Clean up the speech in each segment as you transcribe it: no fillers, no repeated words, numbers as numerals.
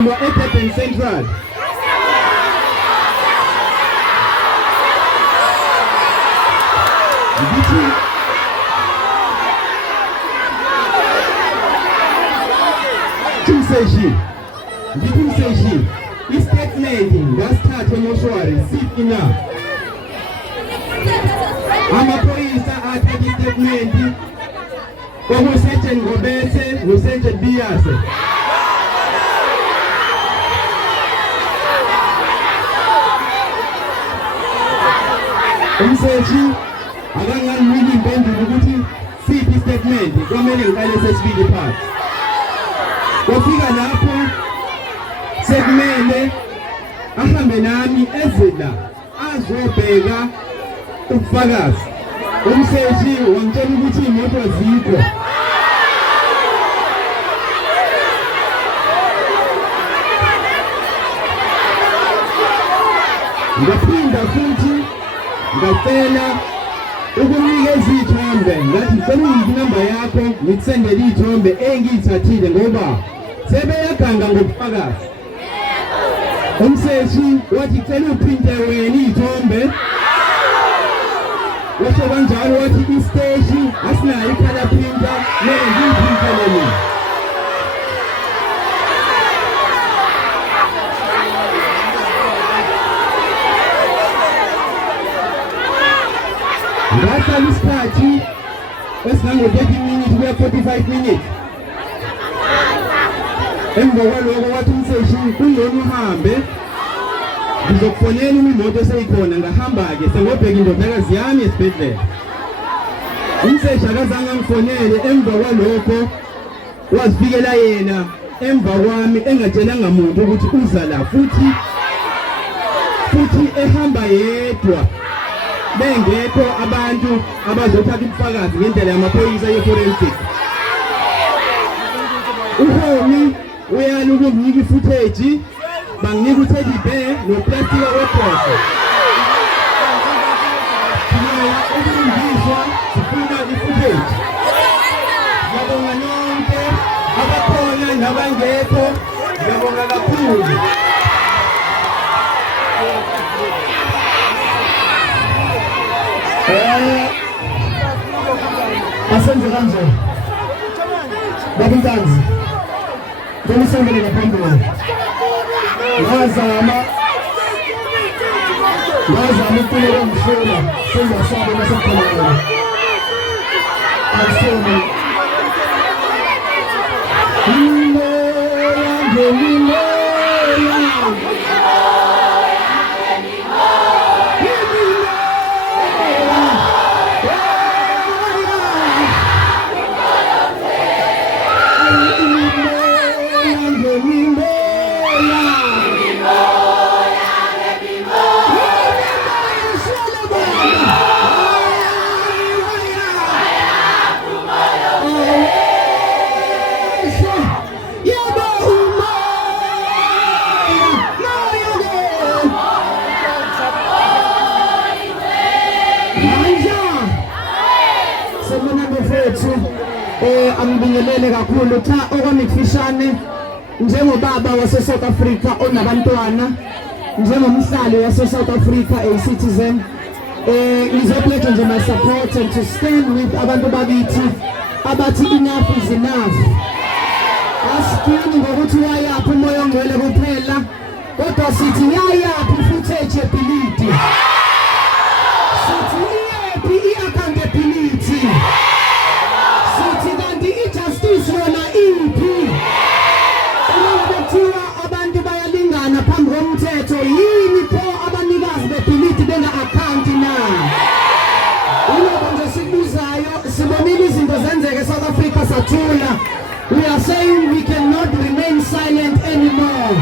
eDurban Central. Ngithi istatement ngasithatha emoshwari sithi na amaphoyisa athatha istatement okusetshenziswa ngobese nosenje biyase umseshi akanganiki impendulo ukuthi siphi istatement kwamele ngiqale sesibili phansi kwafika lapho sekumele ahambe nami ezela azobheka ubufakazi umseshi wangitshela ukuthi imoto azikho ngaphinda futhi ngacela ukunikeza ithombe ngathi ngicela inamba yakho ngikusendele ithombe engiyithathile ngoba sebeyaganga ngobufakazi umseshi wathi ngicela uphinte wena ithombe washo kanjalo wathi isteshi asinayo ikhala printer mele ngiyiphintele mina ngahlala isikhathi esingango-30 minutes kuya 45 minutes emva kwaloko wathi umseshi kungcono uhambe ngizokufonela imoto eseyikhona ngahamba-ke sengobheka indodakazi yami esibhedlela umseshi akazange angifonele emva kwalokho wazifikela yena emva kwami engatshelanga muntu ukuthi uza la futhi ehamba yedwa bengekho abantu abazothatha ubufakazi ngendlela yamaphoyisa ye-forensic uHomi uyala ukunginika ifootage banginika uTeddy Bear noplastic webhoso ukulungiswa sifuna ifootage ngiyabonga nonke abakhona nabangekho ngiyabonga kakhulu asenze kanje babintanzi ngisongele ngaphambili ngazama ukulela umshela sengasabe nasekhona asona angibingelele kakhulu cha okwamifishane njengobaba wase South Africa onabantwana njengomhlali wase South Africa a citizen ngizopledge nje my support and to stand with abantu bakithi abathi enough is enough asikini ngokuthi wayaphi umoya ongcwele kuphela kodwa sithi yayaphi footage ability sithi iyephi i-accountability sona iphi ukuthiwa abantu bayalingana phambi komthetho yini pho abanikazi bebility benga-account na yiloko nje sikubuzayo sibonile izinto zenzeka eSouth Africa sathula we are saying we cannot remain silent anymore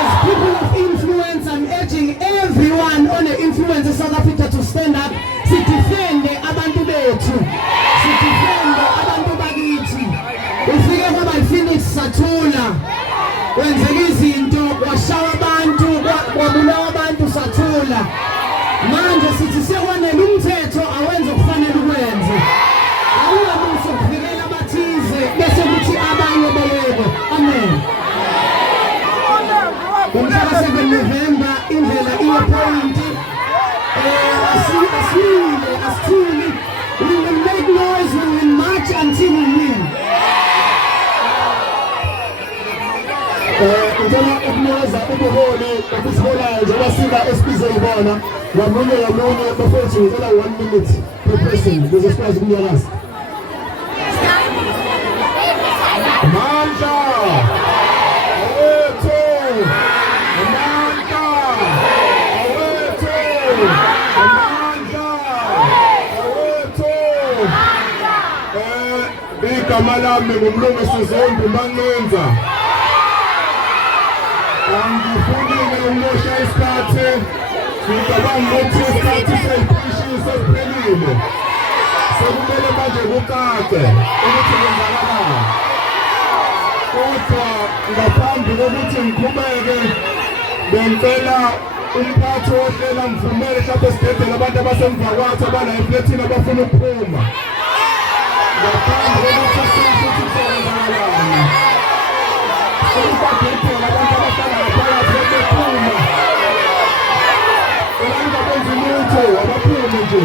as people of influence. I'm urging everyone on the influence in South Africa to stand up sidefende abantu bethu sidefende abantu bakithi ufike ngoba ifinish sathula wenzeka izinto washawa abantu kwabulawa abantu sathula manje sithi sekwanele umthetho awenze kufanele ukwenze awuyabuso kuvikela abathize bese kuthi abanye beyeke amen ngomhlaka 7 November indlela iyepoint asithuli. We will make noise, we will march until we win. Ngicela ukunikeza ubuholi obusibolayo njengoba sika esibize ibona ngamunye bafethu ngicela 1 minute per person ukuze sikwazi ukunyakaza. Amandla awethu, amandla awethu, amandla awethu. Igama lami ngumlungisi Zondi Manenza. Angifundile umosha isikhathi, ngicabanga ukuthi isikhathi seyiphishiwe sesiphelile. Sekumele manje kukade ukuthi kwenzakalani. Kodwa ngaphambi kokuthi ngiqhubeke, bengicela umphathi wohlela mvumele mhlawumbe esigedele abantu abasemva kwakhe abala eflethini abafuna ukuphuma. Ngaphambi kokuthi sisho ukuthi kuzokwenzakalani. Ukubhedela abantu abahlala ngaphakathi bephuma. Abantu abenza lutho abaphume nje.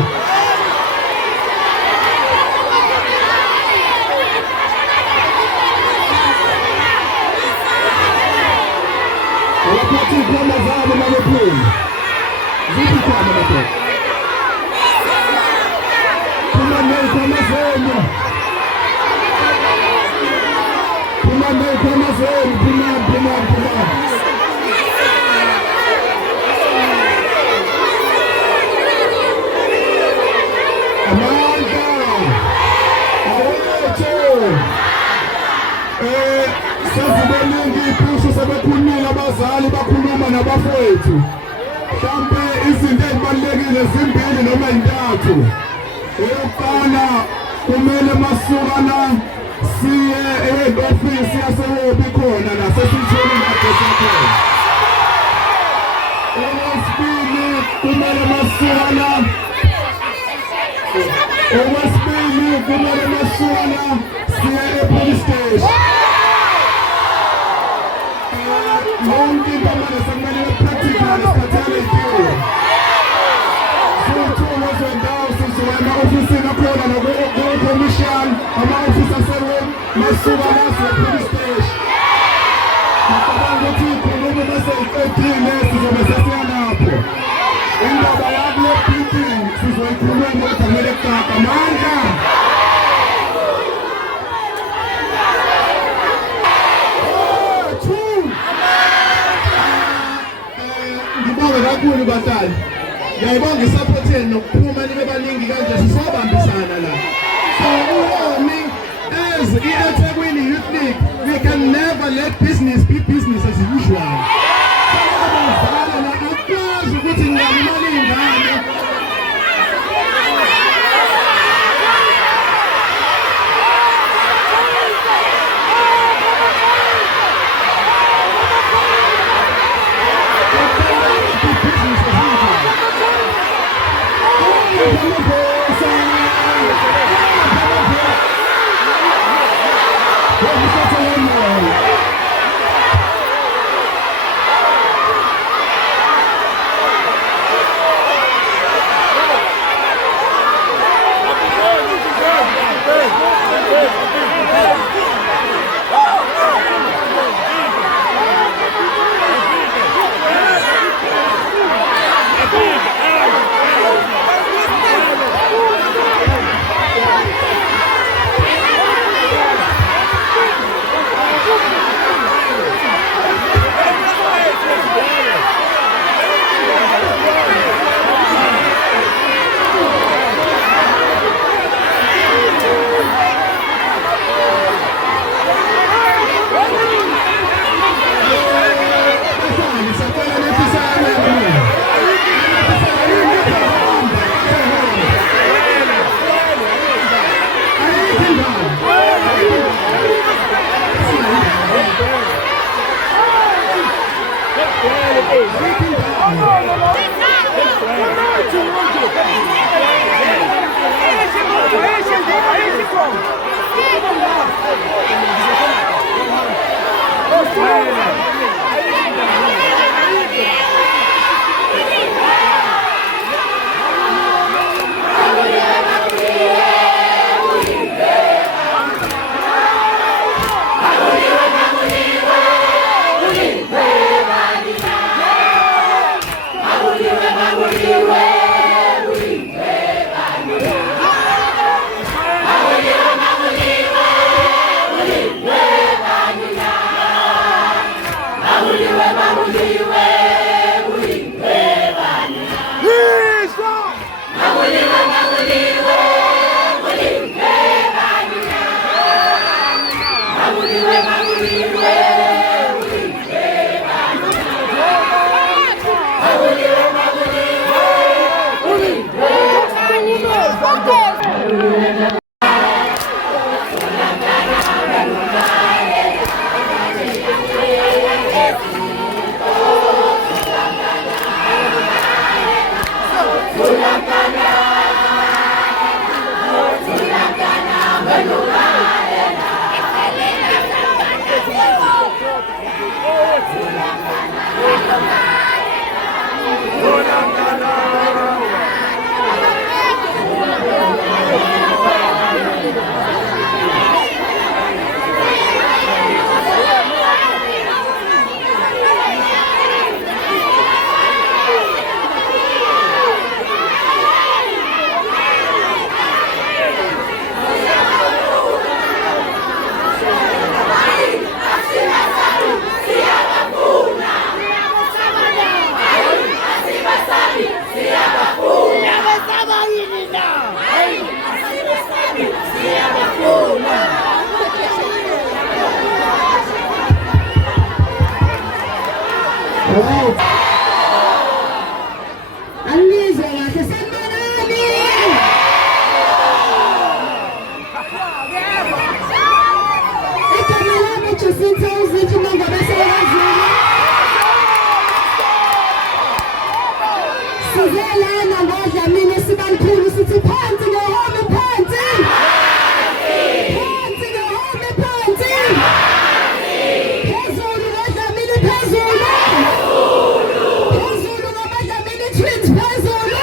Abaphathi ikhwama zabo mabephuma. Ziphi ikhwama lapho? Phuma ney'khwama zenu. Phuma ney'khwama zenu, phuma. Amandla awethu. Sesibeningi iphusho sebekhulumile abazali bakhuluma nabafowethu. Mhlawumbe izinto ezibalulekile zimbili noma zintathu. Eyokuqala kumele masukana siye e-ofisi yaseHobi khona la sesithole i-address yakhona. Okwesibili kumele masukana siye e-police station. Yonke into manje sekumele practical isikhathana i-theory. Futhi ukwendawo sizoya ema-ofisini akhona naku-commission, ama-ofisi aseHobi masuka nase police station. Ngicabanga ukuthi ikhulumo maseyiqedile sizobe sesiya lapho. Indaba yabo ye-beating sizoyikhuluma kodwa kumele kuqaphe amandla. Ngibonge kakhulu batali. Ngiyayibonga isupport yenu nokuphuma nibe baningi kanje sizobambisana la. So uHomi as i-eThekwini Youth League, we can never let business be business as usual. Abazali la akwazi ukuthi ngingalimali ingane. Hey! Alright. Angizwe kahle sanibonani. Igama lami Jacinta uzithi mangabe seyazini. Sizelana ngodlamini sibankulu sithi phansi ngehome phansi. Phansi ngehome phansi. Phezulu ngodlamini phezulu. Phezulu ngodlamini twins phezulu.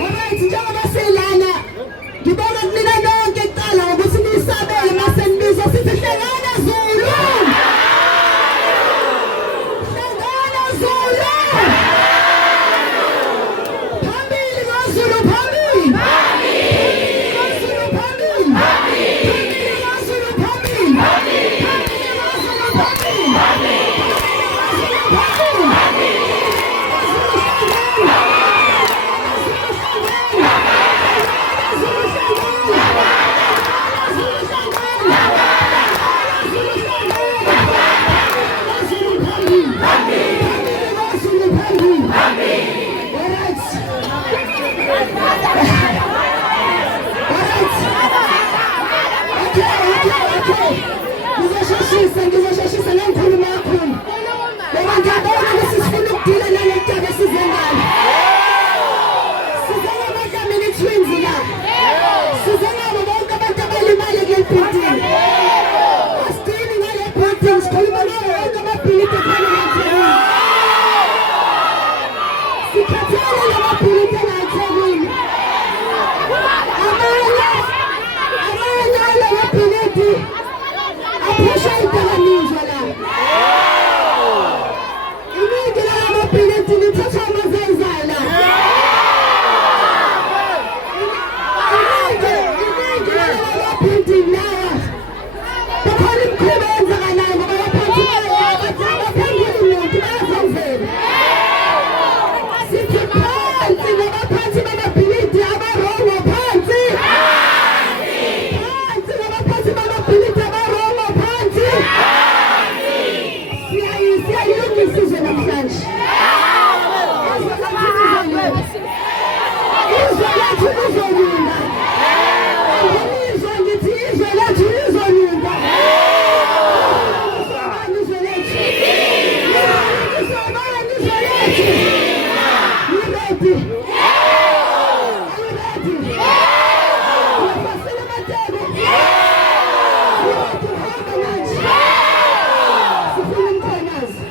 Alright, njengoba selana ngibona kumina nonke kuqala ukuthi nisabele mase nibiza sithi hlangana Zulu. Hlangana Zulu. Phambili ngoZulu phambili. ngoZulu phambili. Phambili ngoZulu phambili. Phambili ngoZulu phambili. ngoZulu phambili. Ngizosheshisa ngenkhuluma kakhulu ngoba ngiyabona ukuthi sifuna ukudila nale ndaba esize ngayo. Size ngamadlamini twins la. Size ngabo bonke abantu abalimale kule building. Asidini ngale building sikhuluma ngawo wonke amabhilidi ekhona eThekwini. Sikhathele lamabhilidi eThekwini. Amanye ala mabhilidi aphusha idakamizwa la. Iningi lala mabhilidi lithatha amazayizaya la. Iningi lala mabhilidi lawa kukhona imikhuba eyenzakalayo ngoba abaphansi baphambili umuntu bayazenzela. Sithi phansi ngabaphansi bamabhilidi abarongo phansi. Phansi ngabaphansi bamabhilidi abarongo phansi. Siyayilungisa izwe namhlanje. Izwe lethu lizolunga. Izwe ngithi izwe lethu lizolunga. Izobani izwe lethu. Izobani izwe lethu. You ready? Are you ready? Uyafasela amatebo. You want to harmonize. Sifuna umkhonyazi.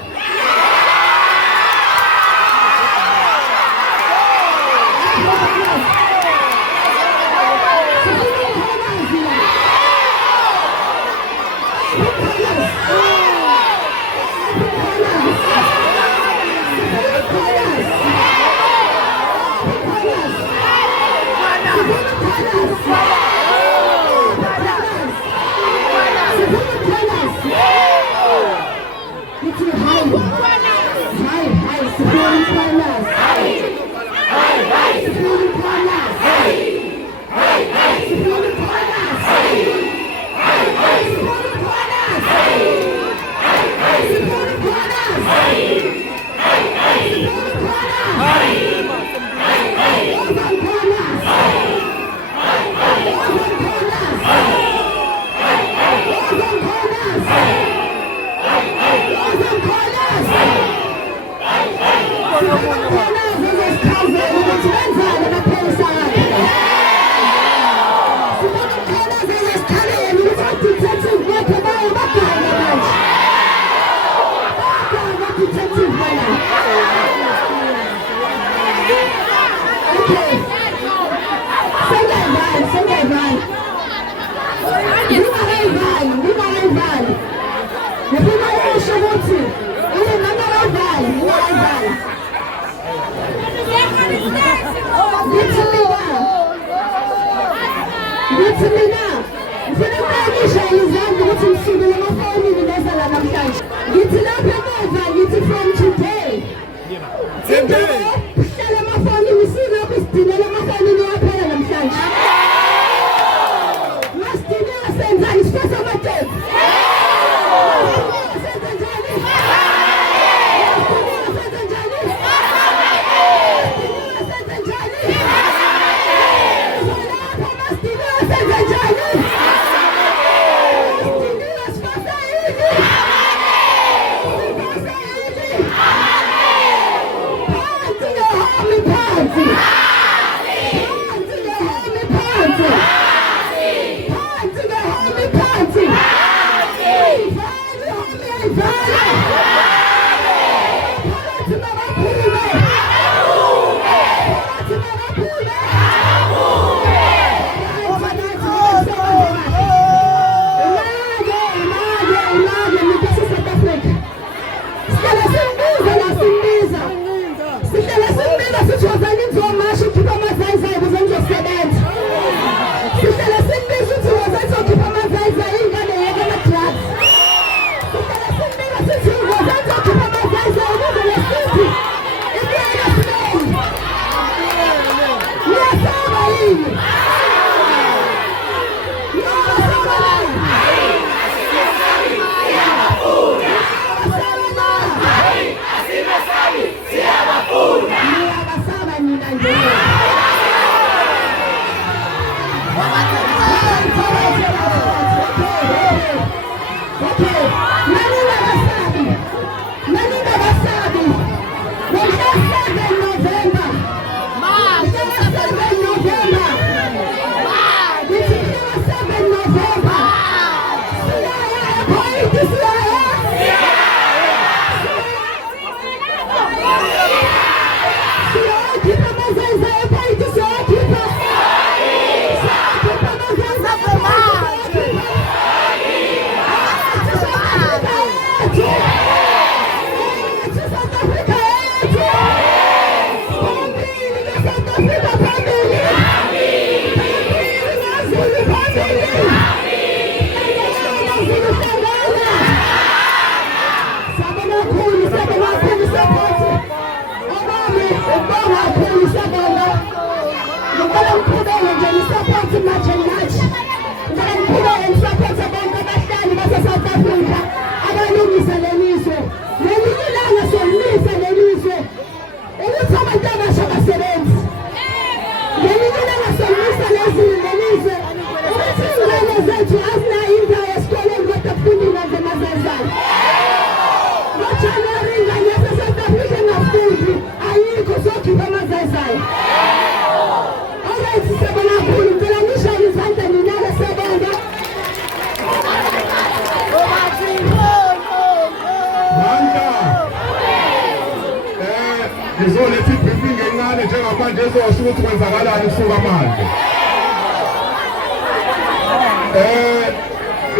Ngizoletha ibhizingi encane njengamanje ezosho ukuthi kwenzakalani kusuka manje.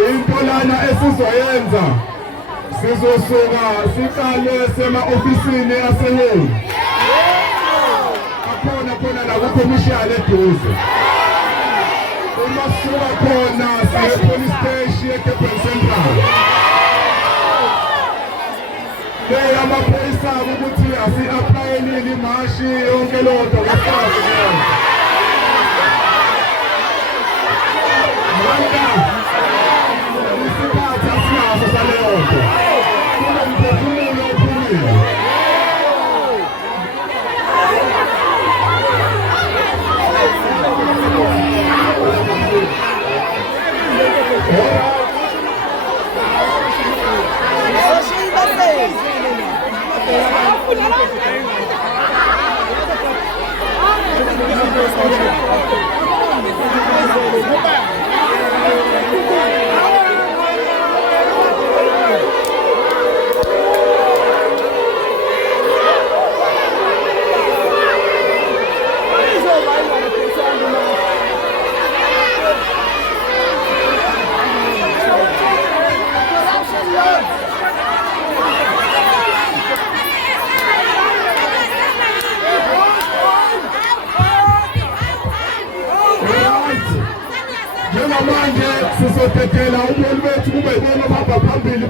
Into lana esizoyenza sizosuka siqale sema-ofisini aseholi. Khona la kukhomishiyali eduze. Uma sisuka khona siye police station eKurban Central. Leyo amaphoyisa ukuthi asi-aplayelile imashi yonke lonto ngokwazi leyo. Manje isikhathi asinaso saleyo nto. Kunomphefumulo ophumile. Njengamanje sizobhedela umuntu wethu kube yibona abahamba phambili.